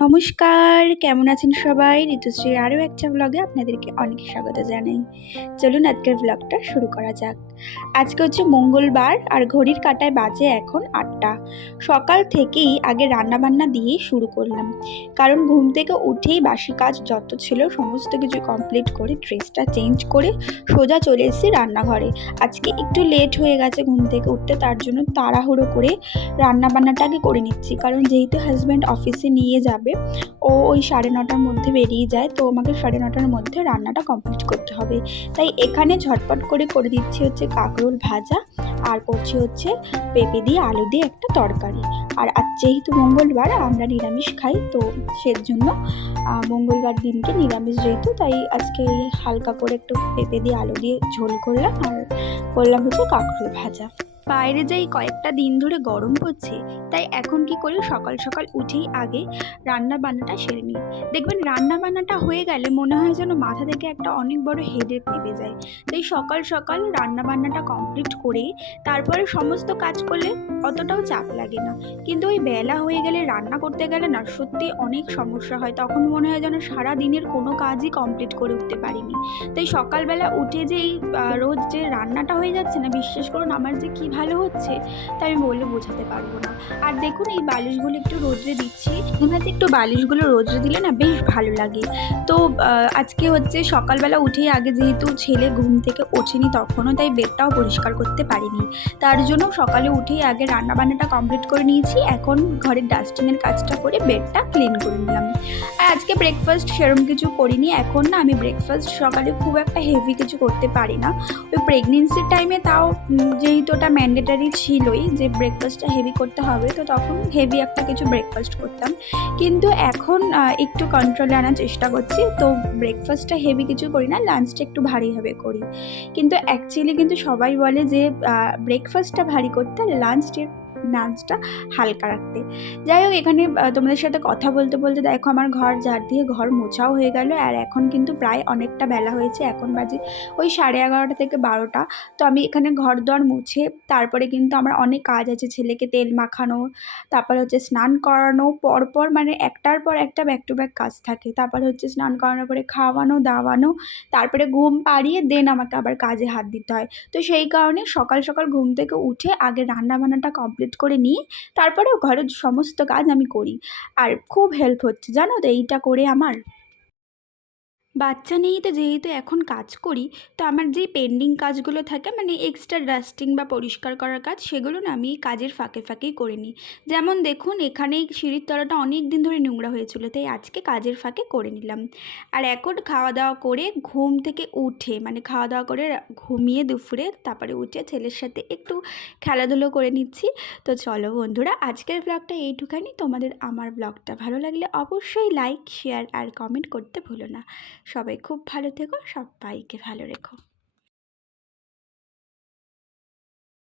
নমস্কার, কেমন আছেন সবাই? ঋতুশ্রীর আরও একটা ব্লগে আপনাদেরকে অনেক স্বাগত জানাই। চলুন আজকের ব্লগটা শুরু করা যাক। আজকে হচ্ছে মঙ্গলবার আর ঘড়ির কাটায় বাজে এখন আটটা। সকাল থেকেই আগে রান্নাবান্না দিয়েই শুরু করলাম। কারণ ঘুম থেকে উঠেই বাসি কাজ যত ছিল সমস্ত কিছু কমপ্লিট করে ড্রেসটা চেঞ্জ করে সোজা চলে এসেছি রান্নাঘরে। আজকে একটু লেট হয়ে গেছে ঘুম থেকে উঠতে, তার জন্য তাড়াহুড়ো করে রান্নাবান্নাটা আগে করে নিচ্ছি। কারণ যেহেতু হাজব্যান্ড অফিসে নিয়ে যাবে, ও ওই সাড়ে নটার মধ্যে বেরিয়ে যায়, তো আমাকে সাড়ে নটার মধ্যে রান্নাটা কমপ্লিট করতে হবে। তাই এখানে ঝটপট করে করে দিচ্ছি হচ্ছে কাঁকরোল ভাজা, আর করছি হচ্ছে পেঁপে দিয়ে আলু দিয়ে একটা তরকারি। আর আজ যেহেতু মঙ্গলবার আমরা নিরামিষ খাই, তো সের জন্য মঙ্গলবার দিনকে নিরামিষ যেহেতু, তাই আজকে হালকা করে একটু পেঁপে দিয়ে আলু দিয়ে ঝোল করলাম, আর করলাম হচ্ছে কাঁকরোল ভাজা। বাইরে যাই কয়েকটা দিন ধরে গরম পড়ছে, তাই এখন কি করি? সকাল সকাল উঠেই আগে রান্না বান্নাটা সেরে নিই। দেখবেন রান্না বান্নাটা হয়ে গেলে মনে হয় যেন মাথা থেকে একটা অনেক বড় হেডেক নেমে যায়। তাই সকাল সকাল রান্না বান্নাটা কমপ্লিট করে তারপরে সমস্ত কাজ করলে অতটাও চাপ লাগে না। কিন্তু ওই বেলা হয়ে গেলে রান্না করতে গেলে না, সত্যি অনেক সমস্যা হয়। তখন মনে হয় যেন সারা দিনের কোনো কাজই কমপ্লিট করে উঠতে পারিনি। তাই সকালবেলা উঠে যে এই রোজ যে রান্নাটা হয়ে যাচ্ছে না, বিশ্বাস করুন আমার যে কী ভালো হচ্ছে, তা আমি বলে বোঝাতে পারব না। আর দেখুন, এই বালিশগুলো একটু রোদ্রে দিচ্ছি। এবার একটু বালিশগুলো রোদ্রে দিলে না বেশ ভালো লাগে। তো আজকে হচ্ছে সকালবেলা উঠেই আগে যেহেতু ছেলে ঘুম থেকে ওঠেনি তখনও তাই বেডটাও পরিষ্কার করতে পারিনি। তার জন্য সকালে উঠেই আগে রান্না বান্নাটা কমপ্লিট করে নিয়েছি। এখন ঘরের ডাস্টিংয়ের কাজটা করে বেডটা ক্লিন করে নিলাম। আজকে ব্রেকফাস্ট সেরম কিছু করিনি, এখন না আমি ব্রেকফাস্ট সকালে খুব একটা হেভি কিছু করতে পারি না। ওই প্রেগনেন্সির টাইমে তাও যেহেতু ওটা ম্যান্ডেটারি ছিলই যে ব্রেকফাস্টটা হেভি করতে হবে, তো তখন হেভি একটা কিছু ব্রেকফাস্ট করতাম। কিন্তু এখন একটু কন্ট্রোলে আনার চেষ্টা করছি, তো ব্রেকফাস্টটা হেভি কিছু করি না লাঞ্চটা একটু ভারীভাবে করি। কিন্তু অ্যাকচুয়ালি কিন্তু সবাই বলে যে ব্রেকফাস্টটা ভারী করতে, আর লাঞ্চটা হালকা রাখতে। যাই হোক, এখানে তোমাদের সাথে কথা বলতে বলতে দেখো আমার ঘর ঝাড় দিয়ে ঘর মোছাও হয়ে গেল আর এখন কিন্তু প্রায় অনেকটা বেলা হয়েছে। এখন বাজে ওই সাড়ে এগারোটা থেকে বারোটা। তো আমি এখানে ঘর দর মুছে তারপরে কিন্তু আমার অনেক কাজ আছে, ছেলেকে তেল মাখানো, তারপরে হচ্ছে স্নান করানো, পরপর মানে একটার পর একটা ব্যাক টু ব্যাক কাজ থাকে। তারপরে হচ্ছে স্নান করানোর পরে খাওয়ানো, দাওয়ানো, তারপরে ঘুম পাড়িয়ে দেন আমাকে আবার কাজে হাত দিতে হয়। তো সেই কারণে সকাল সকাল ঘুম থেকে উঠে আগে রান্না বান্নাটা কমপ্লিট করে নিই তারপরে ঘরের সমস্ত কাজ আমি করি। আর খুব হেল্প হচ্ছে, জানো তো, এইটা করে আমার। বাচ্চা নেই তো যেহেতু এখন কাজ করি, তো আমার যেই পেন্ডিং কাজগুলো থাকে মানে এক্সট্রা ডাস্টিং বা পরিষ্কার করার কাজ, সেগুলো না আমি কাজের ফাঁকে ফাঁকেই করে নিই। যেমন দেখুন, এখানেই সিঁড়ির তলাটা অনেক দিন ধরে নোংরা হয়েছিল, তাই আজকে কাজের ফাঁকে করে নিলাম। আর এখন খাওয়া দাওয়া করে ঘুম থেকে উঠে মানে খাওয়া দাওয়া করে ঘুমিয়ে দুপুরে, তারপরে উঠে ছেলের সাথে একটু খেলাধুলো করে নিচ্ছি। তো চলো বন্ধুরা, আজকের ব্লগটা এইটুখানি। তোমাদের আমার ব্লগটা ভালো লাগলে অবশ্যই লাইক শেয়ার আর কমেন্ট করতে ভুলো না। সবাই খুব ভালো থেকো সবাইকে ভালো রেখো।